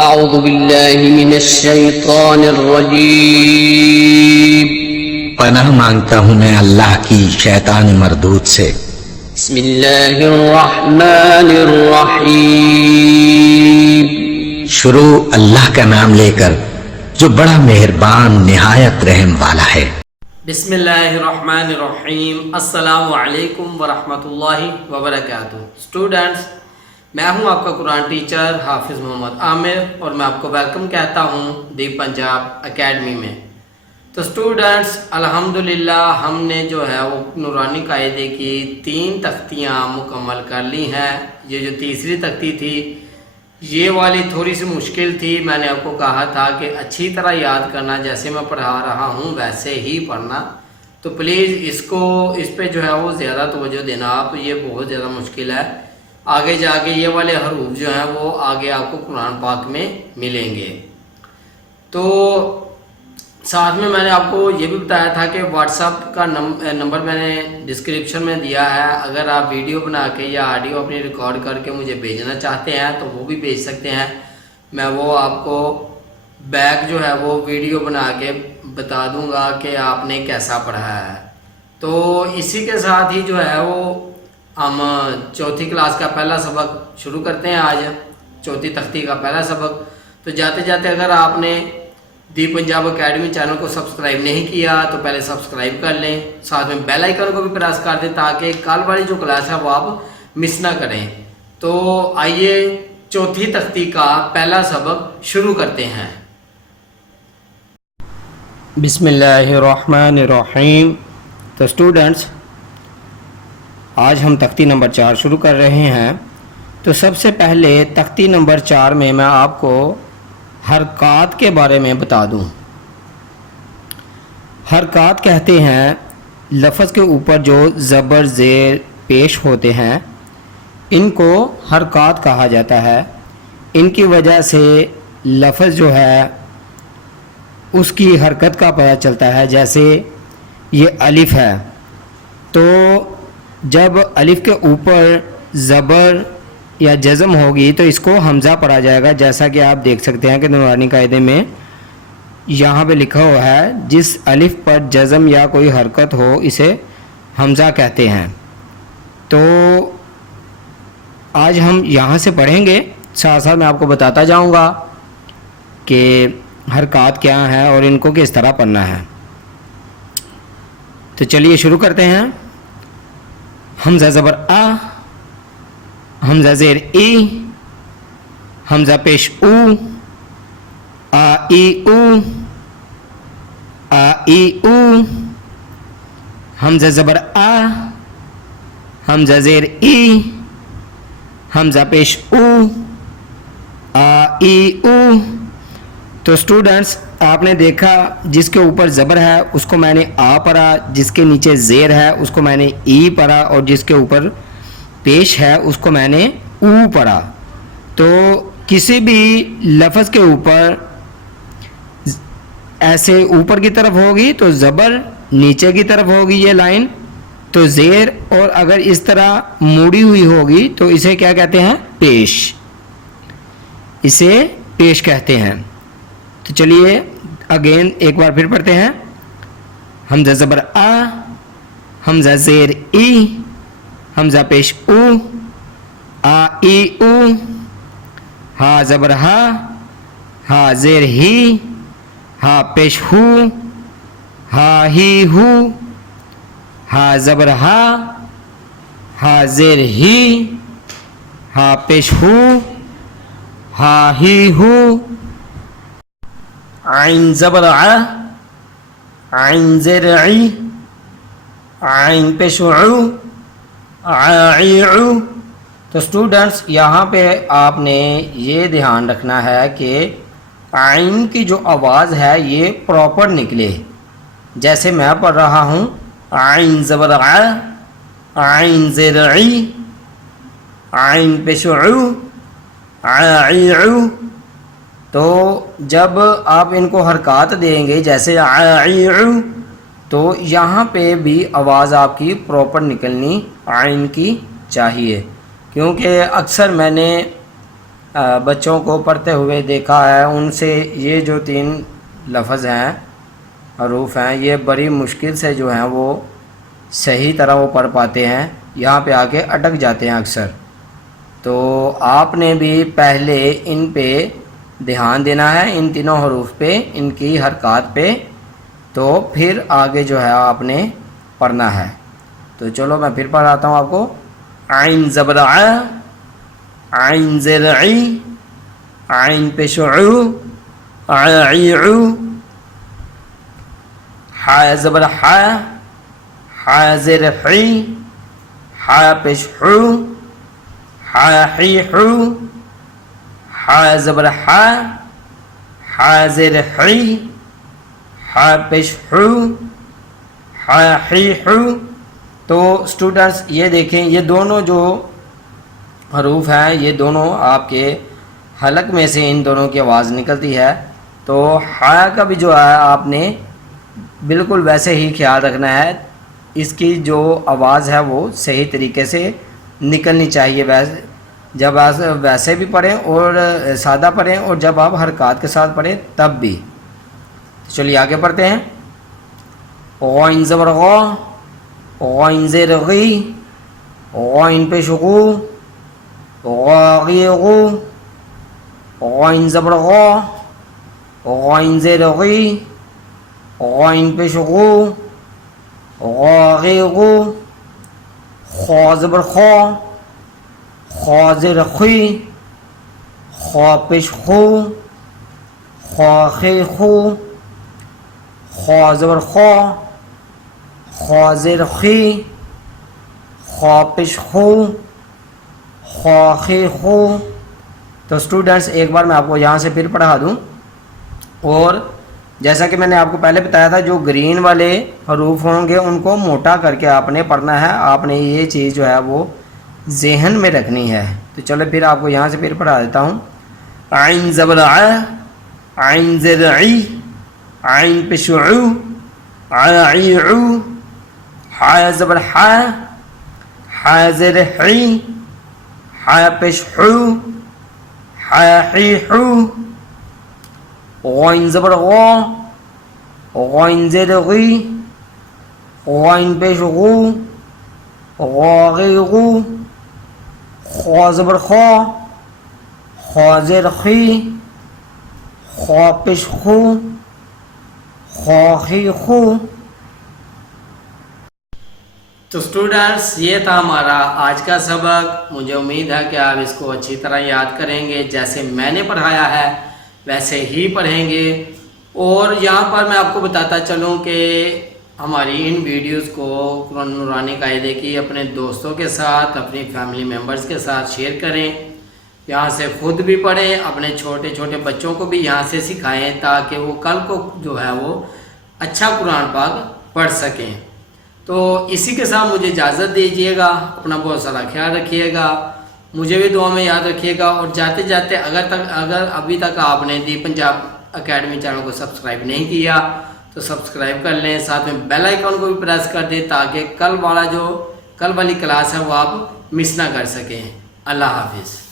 اعوذ باللہ من الشیطان الرجیم پناہ مانگتا ہوں میں اللہ کی شیطان مردود سے۔ بسم اللہ الرحمن الرحیم شروع اللہ کا نام لے کر جو بڑا مہربان نہایت رحم والا ہے۔ بسم اللہ الرحمن الرحیم۔ السلام علیکم ورحمۃ اللہ وبرکاتہ۔ اسٹوڈنٹس، میں ہوں آپ کا قرآن ٹیچر حافظ محمد عامر اور میں آپ کو ویلکم کہتا ہوں دی پنجاب اکیڈمی میں۔ تو اسٹوڈنٹس، الحمدللہ ہم نے جو ہے وہ نورانی قاعدے کی 3 تختیاں مکمل کر لی ہیں۔ یہ جو تیسری تختی تھی یہ والی تھوڑی سی مشکل تھی، میں نے آپ کو کہا تھا کہ اچھی طرح یاد کرنا، جیسے میں پڑھا رہا ہوں ویسے ہی پڑھنا، تو پلیز اس پہ جو ہے وہ زیادہ توجہ دینا آپ، یہ بہت زیادہ مشکل ہے۔ آگے جا کے یہ والے حروف جو ہیں وہ آگے آپ کو قرآن پاک میں ملیں گے۔ تو ساتھ میں نے آپ کو یہ بھی بتایا تھا کہ واٹس ایپ کا نمبر میں نے ڈسکرپشن میں دیا ہے، اگر آپ ویڈیو بنا کے یا آڈیو اپنی ریکارڈ کر کے مجھے بھیجنا چاہتے ہیں تو وہ بھی بھیج سکتے ہیں، میں وہ آپ کو بیک جو ہے وہ ویڈیو بنا کے بتا دوں گا کہ آپ نے کیسا پڑھا ہے۔ تو اسی کے ساتھ ہی جو ہے وہ ہم چوتھی کلاس کا پہلا سبق شروع کرتے ہیں آج، چوتھی تختی کا پہلا سبق۔ تو جاتے جاتے اگر آپ نے دی پنجاب اکیڈمی چینل کو سبسکرائب نہیں کیا تو پہلے سبسکرائب کر لیں، ساتھ میں بیل آئیکن کو بھی پریس کر دیں تاکہ کل والی جو کلاس ہے وہ آپ مس نہ کریں۔ تو آئیے چوتھی تختی کا پہلا سبق شروع کرتے ہیں۔ بسم اللہ الرحمن الرحیم۔ تو اسٹوڈنٹس، آج ہم تختی نمبر 4 شروع کر رہے ہیں۔ تو سب سے پہلے تختی نمبر 4 میں آپ کو حرکات کے بارے میں بتا دوں۔ حرکات کہتے ہیں لفظ کے اوپر جو زبر زیر پیش ہوتے ہیں، ان کو حرکات کہا جاتا ہے۔ ان کی وجہ سے لفظ جو ہے اس کی حرکت کا پتہ چلتا ہے۔ جیسے یہ الف ہے، تو جب الف کے اوپر زبر یا جزم ہوگی تو اس کو حمزہ پڑھا جائے گا، جیسا کہ آپ دیکھ سکتے ہیں کہ نورانی قاعدے میں یہاں پہ لکھا ہوا ہے جس الف پر جزم یا کوئی حرکت ہو اسے حمزہ کہتے ہیں۔ تو آج ہم یہاں سے پڑھیں گے، ساتھ ساتھ میں آپ کو بتاتا جاؤں گا کہ حرکات کیا ہیں اور ان کو کس طرح پڑھنا ہے۔ تو چلیے شروع کرتے ہیں۔ حمزہ زبر آ، حمزہ زیر ای، حمزہ پیش او، آ ای او، آ ای او، حمزہ زبر آ، حمزہ زیر ای، حمزہ پیش او، آ ای او۔ تو اسٹوڈنٹس، آپ نے دیکھا جس کے اوپر زبر ہے اس کو میں نے آ پڑھا، جس کے نیچے زیر ہے اس کو میں نے ای پڑھا، اور جس کے اوپر پیش ہے اس کو میں نے او پڑھا۔ تو کسی بھی لفظ کے اوپر ایسے اوپر کی طرف ہوگی تو زبر، نیچے کی طرف ہوگی یہ لائن تو زیر، اور اگر اس طرح موڑی ہوئی ہوگی تو اسے کیا کہتے ہیں؟ پیش، اسے پیش کہتے ہیں۔ تو چلیے اگین ایک بار پھر پڑھتے ہیں۔ حمزہ زبر آ، حمزہ زیر ای، حمزہ پیش او، آ ای او، ہا زبر ہا، ہا زیر ہی، ہا پیش ہو، ہا ہی ہو، ہا زبر ہا، ہا زیر ہی، ہا پیش ہو، ہا ہی ہو، عین زبر ع، عین زیر عی، عین پیش عو، عائعو۔ تو اسٹوڈنٹس، یہاں پہ آپ نے یہ دھیان رکھنا ہے کہ عین کی جو آواز ہے یہ پراپر نکلے، جیسے میں پڑھ رہا ہوں عین زبر ع، عین زیر عی، عین پیش عو، عائعو۔ تو جب آپ ان کو حرکات دیں گے جیسے عائعو، تو یہاں پہ بھی آواز آپ کی پراپر نکلنی عین کی چاہیے، کیونکہ اکثر میں نے بچوں کو پڑھتے ہوئے دیکھا ہے، ان سے یہ جو 3 لفظ ہیں، حروف ہیں، یہ بڑی مشکل سے جو ہیں وہ صحیح طرح وہ پڑھ پاتے ہیں، یہاں پہ آ کے اٹک جاتے ہیں اکثر۔ تو آپ نے بھی پہلے ان پہ دھیان دینا ہے، ان تینوں حروف پہ، ان کی حرکات پہ، تو پھر آگے جو ہے آپ نے پڑھنا ہے۔ تو چلو میں پھر پڑھاتا ہوں آپ کو۔ عین زبر ع، عین زیر عی، عین پیش عو، عی عو، ح زبر ح، ح زیر حی، ح پیش حو، ح حی حو، ح زبر ح، ح زیر حی، ح پیش حو، ح حی حو۔ تو اسٹوڈنٹس یہ دیکھیں، یہ دونوں جو حروف ہیں، یہ دونوں آپ کے حلق میں سے ان دونوں کی آواز نکلتی ہے۔ تو ح کا بھی جو ہے آپ نے بالکل ویسے ہی خیال رکھنا ہے، اس کی جو آواز ہے وہ صحیح طریقے سے نکلنی چاہیے، جب ویسے بھی پڑھیں اور سادہ پڑھیں، اور جب آپ حرکات کے ساتھ پڑھیں تب بھی۔ چلیے آگے پڑھتے ہیں۔ غین زبر غ، غین زیر غی، غین پیش غو، غاغی غو، غین زبر غ، غین زیر غی، غین پیش غو، غاغی غو، خا زبر خا، خا زیر خی، خا پیش خو، خا خی خو، خا زبر خا، خا زیر خی، خا پیش خو، خا خی خو۔ تو اسٹوڈنٹس ایک بار میں آپ کو یہاں سے پھر پڑھا دوں، اور جیسا کہ میں نے آپ کو پہلے بتایا تھا، جو گرین والے حروف ہوں گے ان کو موٹا کر کے آپ نے پڑھنا ہے، آپ نے یہ چیز جو ہے وہ ذہن میں رکھنی ہے۔ تو چلو پھر آپ کو یہاں سے پھر پڑھا دیتا ہوں۔ عین زبر ع، عین زیر عی، عین پیش عو، عی عو، ح زبر ح، ح زیر حی، ح پیش حو، ح حی حو، غین زبر غا، غین زیر غی، غین پیش غو، غاغی غو، خا زبر خا، خا زیر خی، خا پیش خو، خا خی خو۔ تو اسٹوڈنٹس یہ تھا ہمارا آج کا سبق۔ مجھے امید ہے کہ آپ اس کو اچھی طرح یاد کریں گے، جیسے میں نے پڑھایا ہے ویسے ہی پڑھیں گے۔ اور یہاں پر میں آپ کو بتاتا چلوں کہ ہماری ان ویڈیوز کو قرآن نورانی قاعدے کی اپنے دوستوں کے ساتھ، اپنی فیملی ممبرز کے ساتھ شیئر کریں، یہاں سے خود بھی پڑھیں، اپنے چھوٹے چھوٹے بچوں کو بھی یہاں سے سکھائیں، تاکہ وہ کل کو جو ہے وہ اچھا قرآن پاک پڑھ سکیں۔ تو اسی کے ساتھ مجھے اجازت دیجیے گا، اپنا بہت سارا خیال رکھیے گا، مجھے بھی دعا میں یاد رکھیے گا، اور جاتے جاتے اگر ابھی تک آپ نے دی پنجاب اکیڈمی چینل کو سبسکرائب نہیں کیا تو سبسکرائب کر لیں، ساتھ میں بیل آئیکن کو بھی پریس کر دیں، تاکہ کل والی کلاس ہے وہ آپ مس نہ کر سکیں۔ اللہ حافظ۔